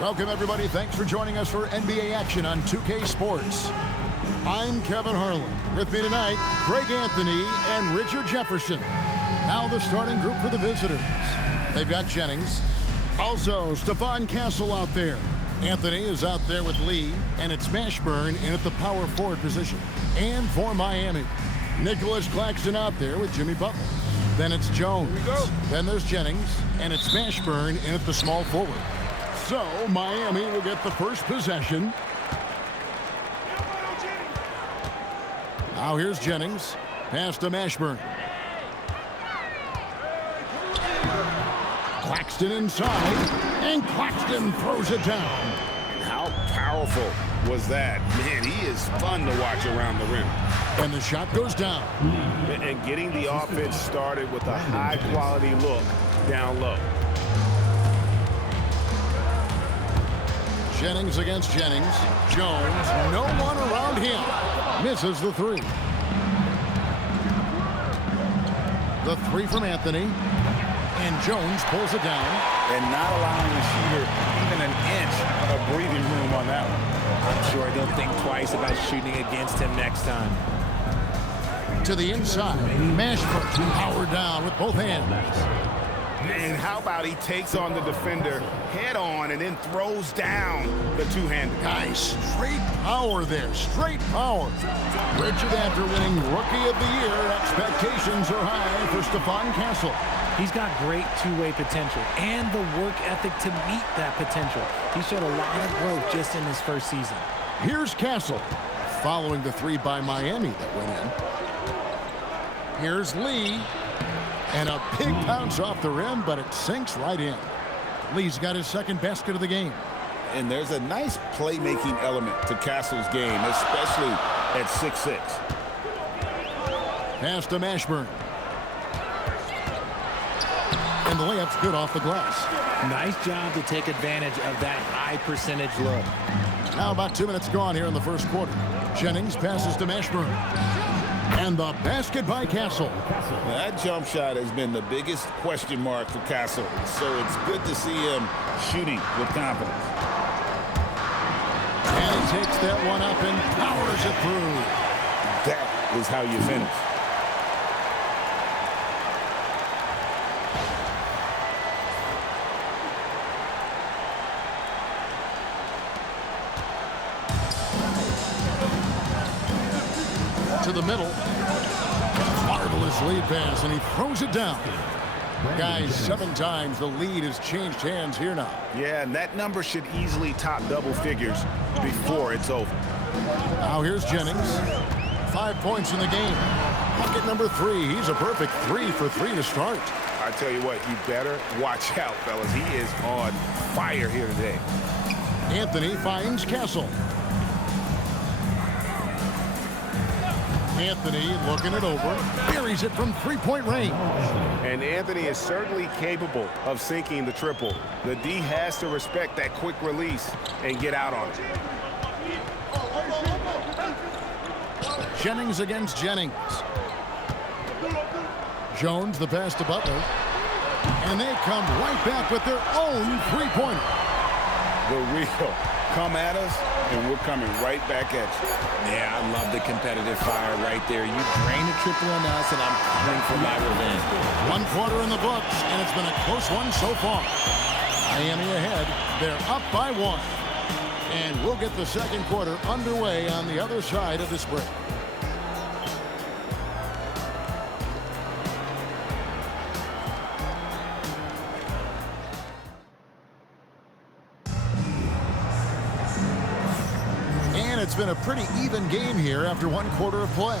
Welcome, everybody. Thanks for joining us for NBA action on 2K Sports. I'm Kevin Harlan. With me tonight, Greg Anthony and Richard Jefferson. Now the starting group for the visitors. They've got Jennings. Also, Stephon Castle out there. Anthony is out there with Lee, and it's Mashburn in at the power forward position. And for Miami, Nicholas Claxton out there with Jimmy Butler. Then it's Jones. Then there's Jennings, and it's Mashburn in at the small forward. So, Miami will get the first possession. Now here's Jennings. Pass to Mashburn. Claxton inside, and Claxton throws it down. How powerful was that? Man, he is fun to watch around the rim. And the shot goes down. And getting the offense started with a high-quality look down low. Jennings against Jennings. Jones, no one around him. Misses the three. The three from Anthony. And Jones pulls it down. And not allowing the shooter even an inch of breathing room on that one. I'm sure they'll think twice about shooting against him next time. To the inside. Mashburn powered down with both hands. And how about he takes on the defender head on and then throws down the two-handed. Guys, straight power there. Straight power. Richard, after winning Rookie of the Year, expectations are high for Stephon Castle. He's got great two-way potential and the work ethic to meet that potential. He showed a lot of growth just in his first season. Here's Castle, following the three by Miami that went in. Here's Lee. And a big bounce off the rim, but it sinks right in. Lee's got his second basket of the game. And there's a nice playmaking element to Castle's game, especially at 6'6". Pass to Mashburn. And the layup's good off the glass. Nice job to take advantage of that high percentage look. Now about 2 minutes gone here in the first quarter. Jennings passes to Mashburn. And the basket by Castle. That jump shot has been the biggest question mark for Castle, so it's good to see him shooting with confidence. And he takes that one up and powers it through. That is how you finish. To the middle. Marvelous lead pass, and he throws it down. Guys, 7 times the lead has changed hands here now. Yeah, and that number should easily top double figures before it's over. Now here's Jennings. 5 points in the game. Bucket number 3. He's a perfect 3 for 3 to start. I tell you what, you better watch out, fellas. He is on fire here today. Anthony finds Castle. Anthony looking it over, buries it from three-point range. And Anthony is certainly capable of sinking the triple. The D has to respect that quick release and get out on it. Jennings against Jennings. Jones, the pass to Butler. And they come right back with their own three-pointer. The real come at us, and we're coming right back at you. Yeah, I love the competitive fire right there. You drain a triple on us, and I'm coming for my revenge. 1 quarter in the books, and it's been a close one so far. Miami ahead. They're up by 1. And we'll get the second quarter underway on the other side of this break. It's been a pretty even game here after 1 quarter of play.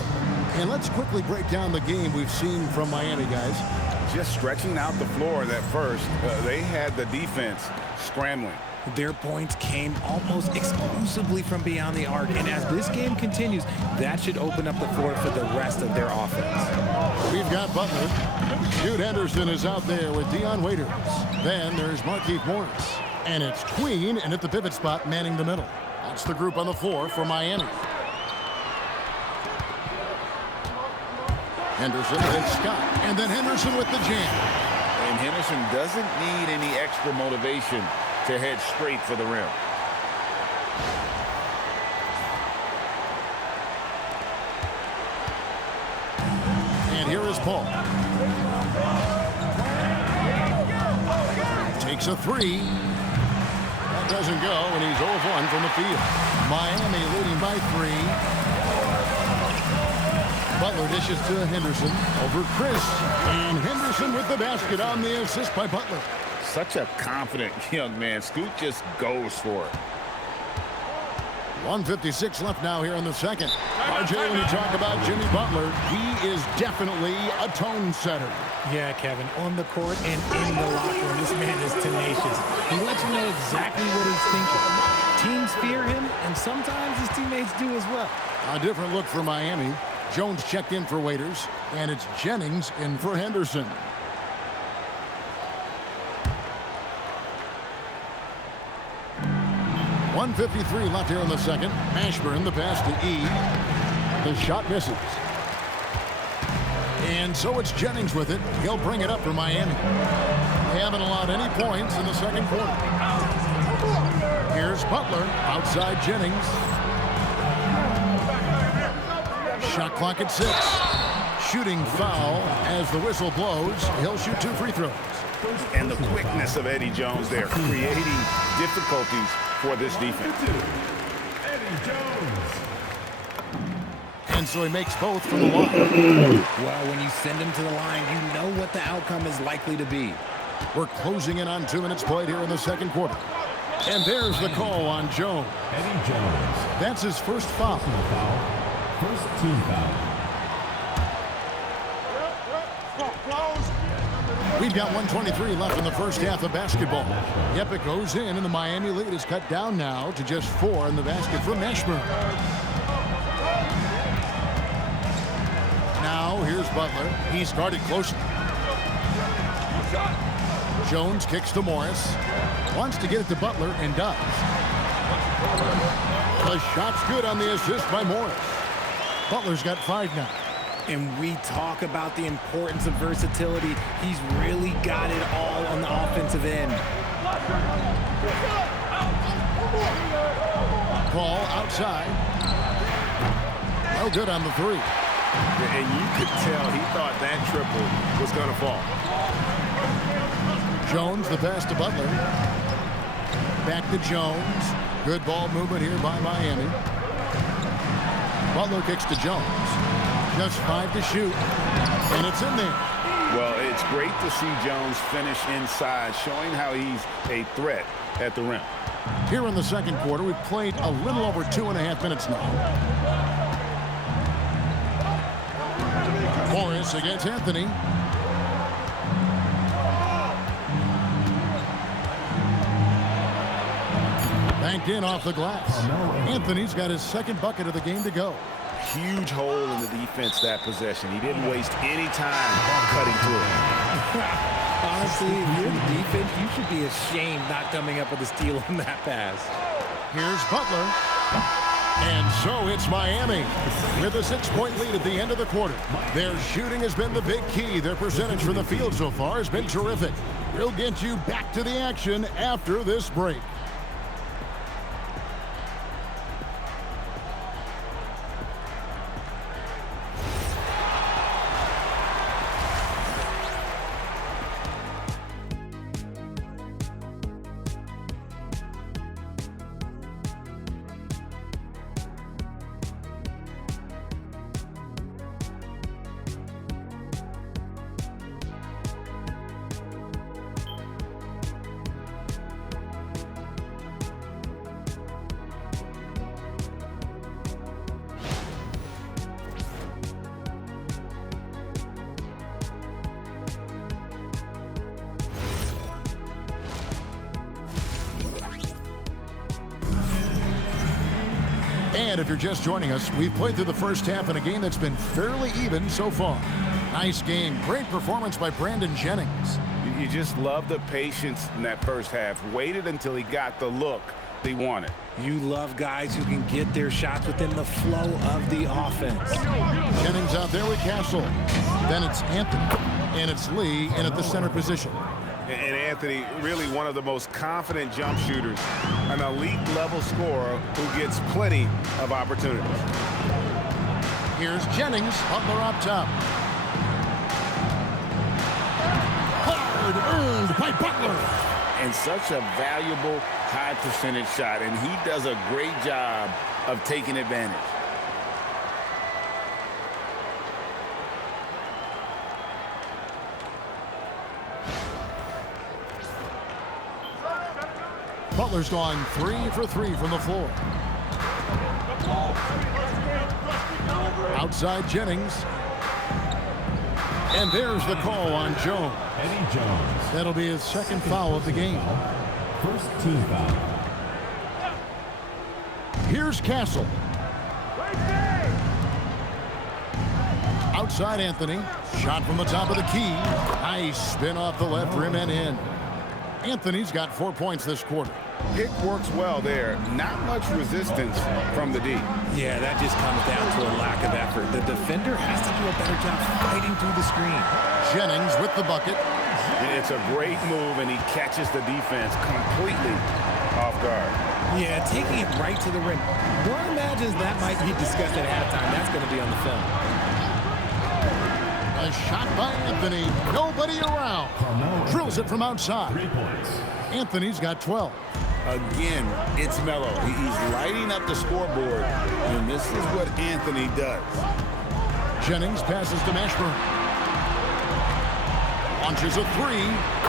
And let's quickly break down the game we've seen from Miami, guys. Just stretching out the floor at first, they had the defense scrambling. Their points came almost exclusively from beyond the arc. And as this game continues, that should open up the floor for the rest of their offense. We've got Butler. Jude Henderson is out there with Dion Waiters. Then there's Markieff Morris. And it's Queen, and at the pivot spot, manning the middle. That's the group on the floor for Miami. Henderson and Scott. And then Henderson with the jam. And Henderson doesn't need any extra motivation to head straight for the rim. And here is Paul. Takes a three. That doesn't go, and he's 0 of 1 from the field. Miami leading by 3. Butler dishes to Henderson over Chris. And Henderson with the basket on the assist by Butler. Such a confident young man. Scoot just goes for it. 1:56 left now here in the second. RJ, when you talk about Jimmy Butler, he is definitely a tone setter. Yeah, Kevin, on the court and in the locker room, this man is tenacious. He lets you know exactly what he's thinking. Teams fear him, and sometimes his teammates do as well. A different look for Miami. Jones checked in for Waiters, and it's Jennings in for Henderson. .153 left here in the second. Mashburn, the pass to E. The shot misses. And so it's Jennings with it. He'll bring it up for Miami. They haven't allowed any points in the second quarter. Here's Butler outside Jennings. Shot clock at 6. Shooting foul as the whistle blows. He'll shoot 2 free throws. And the quickness of Eddie Jones there, creating difficulties for this defense. And so he makes both from the line. Well, when you send him to the line, you know what the outcome is likely to be. We're closing in on 2 minutes played here in the second quarter. And there's the call on Jones. Eddie Jones. That's his first foul. First team foul. We've got 1:23 left in the first half of basketball. Yep, it goes in, and the Miami lead is cut down now to just 4 in the basket for Mashburn. Now, here's Butler. He's guarded closely. Jones kicks to Morris. Wants to get it to Butler, and does. The shot's good on the assist by Morris. Butler's got 5 now. And we talk about the importance of versatility. He's really got it all on the offensive end. Paul outside. No good on the 3. And you could tell he thought that triple was going to fall. Jones, the pass to Butler. Back to Jones. Good ball movement here by Miami. Butler kicks to Jones. Just 5 to shoot, and it's in there. Well, it's great to see Jones finish inside, showing how he's a threat at the rim. Here in the second quarter, we've played a little over 2.5 minutes now. Morris against Anthony. Banked in off the glass. Anthony's got his second bucket of the game to go. Huge hole in the defense that possession. He didn't waste any time cutting through it. Honestly, if you're the defense, you should be ashamed not coming up with a steal on that pass. Here's Butler. And so it's Miami with a 6-point lead at the end of the quarter. Their shooting has been the big key. Their percentage from the field so far has been terrific. We'll get you back to the action after this break. And if you're just joining us, we've played through the first half in a game that's been fairly even so far. Nice game. Great performance by Brandon Jennings. You just love the patience in that first half. Waited until he got the look they wanted. You love guys who can get their shots within the flow of the offense. Jennings out there with Castle. Then it's Anthony. And it's Lee in at the center position. And Anthony, really one of the most confident jump shooters, an elite-level scorer who gets plenty of opportunities. Here's Jennings, Butler up top. Hard earned by Butler. And such a valuable high percentage shot, and he does a great job of taking advantage. Butler's gone 3 for 3 from the floor. Outside Jennings. And there's the call on Jones. Eddie Jones. That'll be his second foul of the game. First team foul. Here's Castle. Outside Anthony. Shot from the top of the key. Nice spin off the left rim and in. Anthony's got 4 points this quarter. Pick works well there. Not much resistance from the D. Yeah, that just comes down to a lack of effort. The defender has to do a better job fighting through the screen. Jennings with the bucket. It's a great move, and he catches the defense completely off guard. Yeah, taking it right to the rim. One imagines that might be discussed at halftime. That's going to be on the film. A shot by Anthony. Nobody around. Drills it from outside. 3 points. Anthony's got 12. Again, it's Melo. He's lighting up the scoreboard, and this is what Anthony does. Jennings passes to Mashburn. Launches a 3.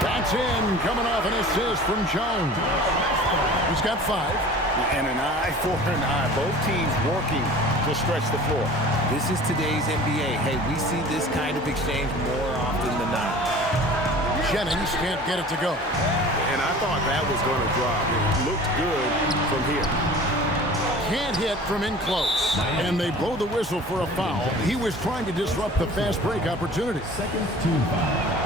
That's in. Coming off an assist from Jones. He's got 5. And an eye for an eye. Both teams working to stretch the floor. This is today's NBA. Hey, we see this kind of exchange more often than not. Jennings can't get it to go. And I thought that was going to drop. It looked good from here. Can't hit from in close. And they blow the whistle for a foul. He was trying to disrupt the fast break opportunity. Second team foul.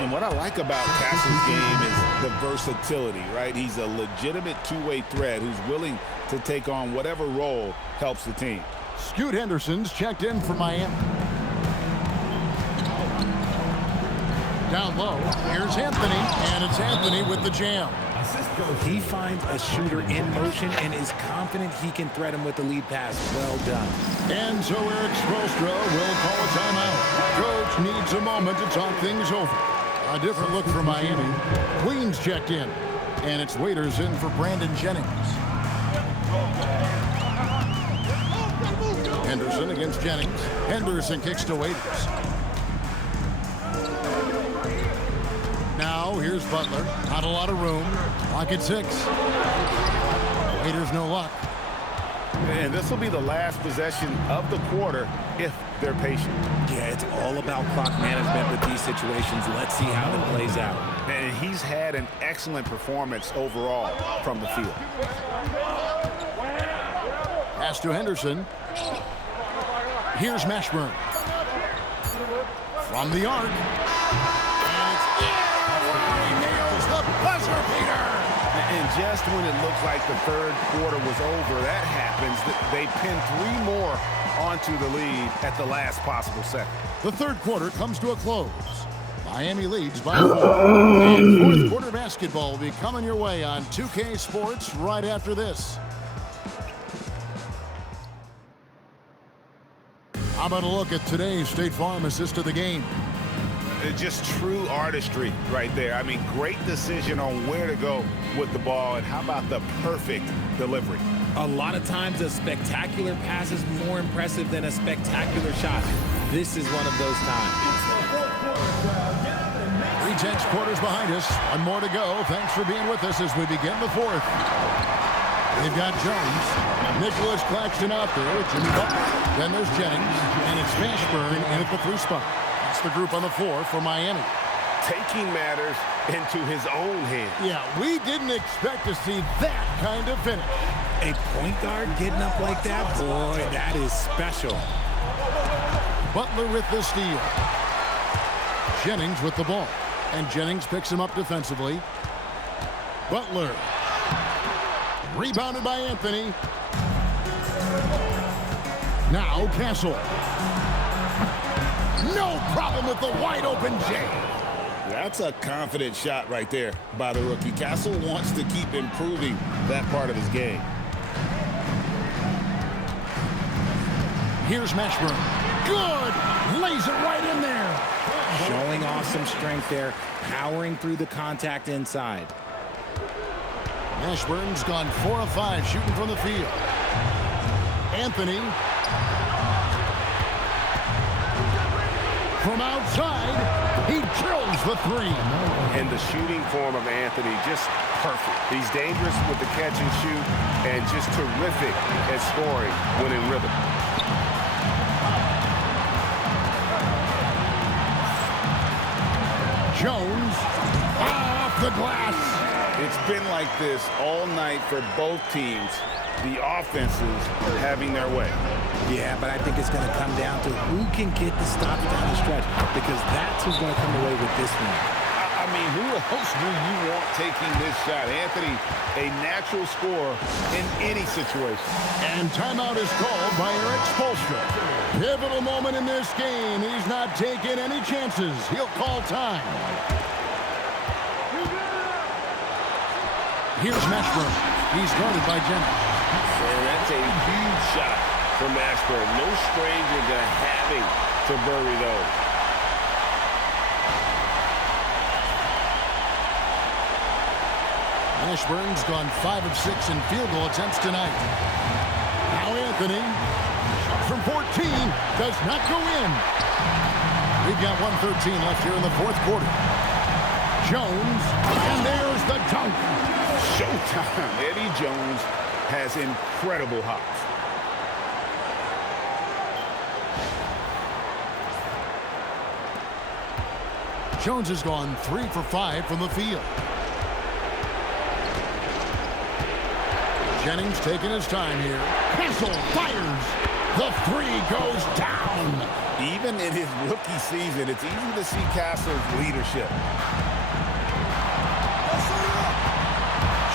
And what I like about Castle's game is the versatility, right? He's a legitimate two-way threat who's willing to take on whatever role helps the team. Scoot Henderson's checked in for Miami. Down low, here's Anthony, and it's Anthony with the jam. He finds a shooter in motion and is confident he can threat him with the lead pass. Well done. And so Eric Spoelstra will call a timeout. Coach needs a moment to talk things over. A different look for Miami. Queens checked in, and it's Waiters in for Brandon Jennings. Henderson against Jennings. Henderson kicks to Waiters. Now here's Butler. Not a lot of room. Clock at 6. Waiters no luck. And this will be the last possession of the quarter if they're patient. Yeah, it's all about clock management with these situations. Let's see how it plays out. And he's had an excellent performance overall from the field. Pass to Henderson. Here's Mashburn. From the arc. And it's in. He nails the buzzer beater. And just when it looked like the third quarter was over, that happens. They pin 3 more onto the lead at the last possible second. The third quarter comes to a close. Miami leads by 4. And fourth quarter basketball will be coming your way on 2K Sports right after this. How about a look at today's State Farm assist of the game? Just true artistry right there. I mean, great decision on where to go with the ball, and how about the perfect delivery? A lot of times a spectacular pass is more impressive than a spectacular shot. This is one of those times. 3 tenths quarters behind us. 1 more to go. Thanks for being with us as we begin the fourth. They've got Jones. Nicholas Claxton out there with Jimmy Butler. Then there's Jennings, and it's Mashburn in at the 3 spot. That's the group on the floor for Miami. Taking matters into his own hands. Yeah, we didn't expect to see that kind of finish. A point guard getting up like that, boy, that is special. Butler with the steal. Jennings with the ball. And Jennings picks him up defensively. Butler. Rebounded by Anthony. Now Castle. No problem with the wide open J. That's a confident shot right there by the rookie. Castle wants to keep improving that part of his game. Here's Mashburn. Good! Lays it right in there. Showing off some strength there, powering through the contact inside. Mashburn's gone 4 of 5 shooting from the field. Anthony. From outside, he drills the 3. And the shooting form of Anthony, just perfect. He's dangerous with the catch and shoot and just terrific at scoring when in rhythm. Jones off the glass. It's been like this all night for both teams. The offenses having their way. Yeah, but I think it's going to come down to who can get the stops down the stretch, because that's who's going to come away with this one. I mean, who else do you want taking this shot? Anthony, a natural scorer in any situation. And timeout is called by Eric Spoelstra. Pivotal moment in this game. He's not taking any chances. He'll call time. Here's Mashburn. He's guarded by Jennings. And that's a huge shot from Mashburn. No stranger to having to bury those. Mashburn's gone 5 of 6 in field goal attempts tonight. Now Anthony from 14 does not go in. We've got 1:13 left here in the fourth quarter. Jones, and there's the dunk. Showtime. Eddie Jones has incredible hops. Jones has gone 3 for 5 from the field. Jennings taking his time here. Castle fires. The 3 goes down. Even in his rookie season, it's easy to see Castle's leadership.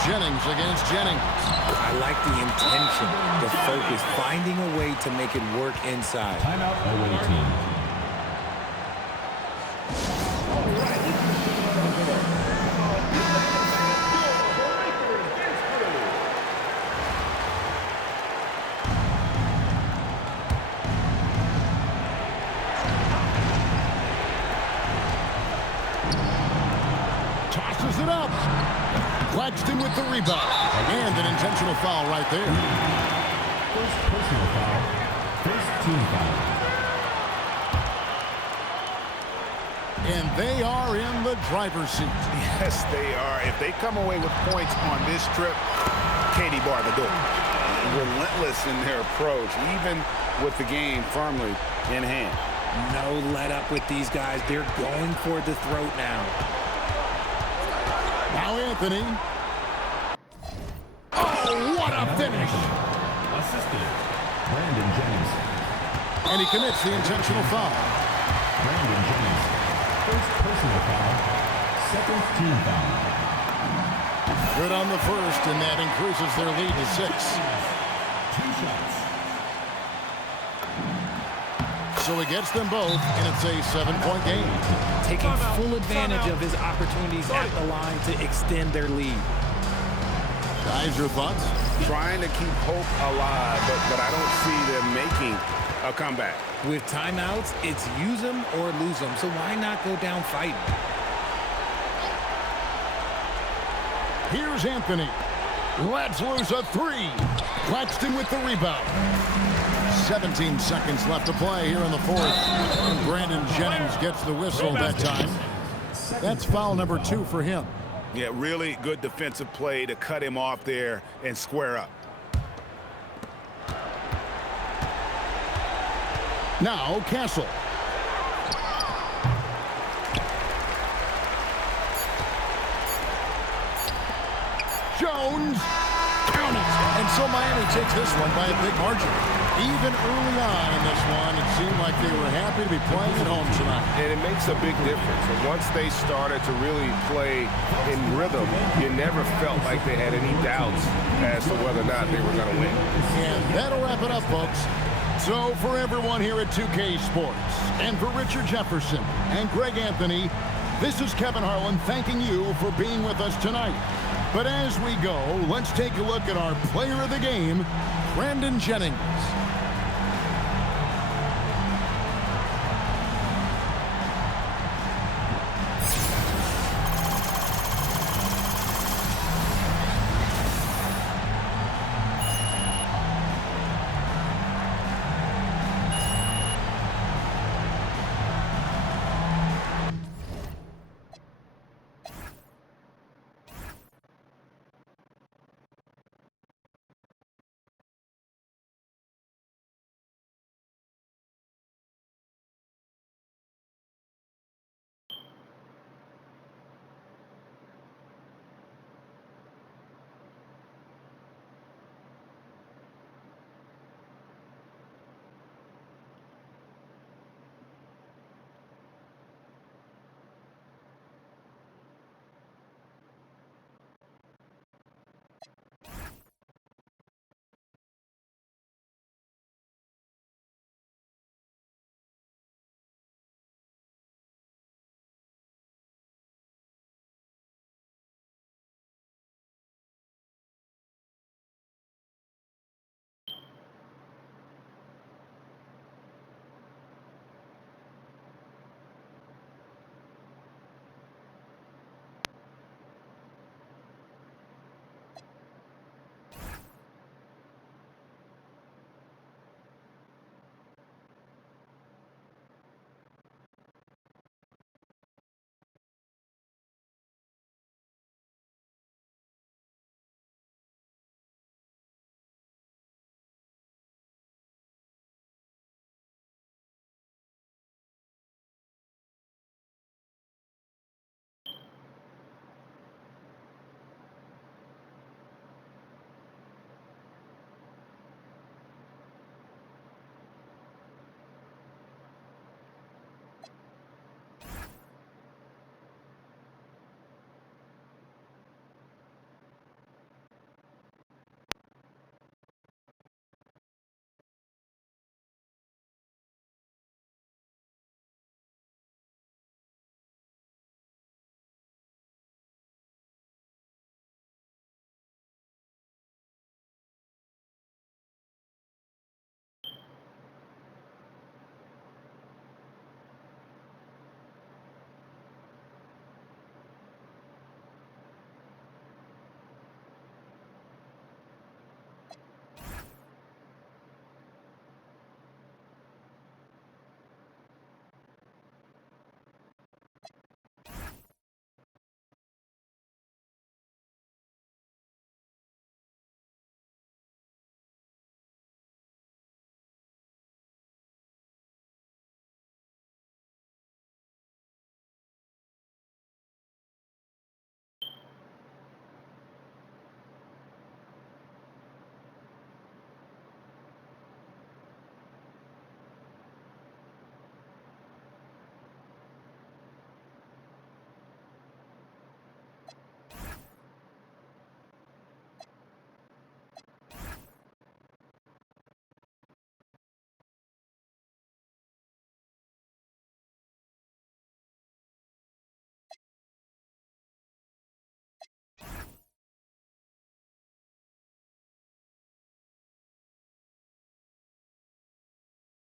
Jennings against Jennings. I like the intention, the focus, finding a way to make it work inside. Timeout away team. Tosses it up. Claxton with the rebound. And an intentional foul right there. First personal foul. First team foul. And they are in the driver's seat. Yes, they are. If they come away with points on this trip, Katie bar the door. Relentless in their approach, even with the game firmly in hand. No let up with these guys. They're going for the throat now. Now Anthony. Oh, what a finish. Assistant. Brandon Jennings. And he commits the intentional foul. Brandon Jennings. First personal foul. Second team foul. Good on the first, and that increases their lead to 6. 2 shots. So he gets them both, and it's a 7-point game. Taking full advantage of his opportunities at the line to extend their lead. Guys, your thoughts? Trying to keep hope alive, but I don't see them making a comeback. With timeouts, it's use them or lose them, so why not go down fighting? Here's Anthony. Let's lose a 3. Claxton with the rebound. 17 seconds left to play here in the fourth. And Brandon Jennings gets the whistle that time. That's foul number 2 for him. Yeah, really good defensive play to cut him off there and square up. Now Castle. Jones. Count it. And so Miami takes this one by a big margin. Even early on in this one, it seemed like they were happy to be playing at home tonight. And it makes a big difference. And once they started to really play in rhythm, you never felt like they had any doubts as to whether or not they were going to win. And that'll wrap it up, folks. So for everyone here at 2K Sports, and for Richard Jefferson and Greg Anthony, This is Kevin Harlan thanking you for being with us tonight. But as we go, let's take a look at our player of the game, Brandon Jennings.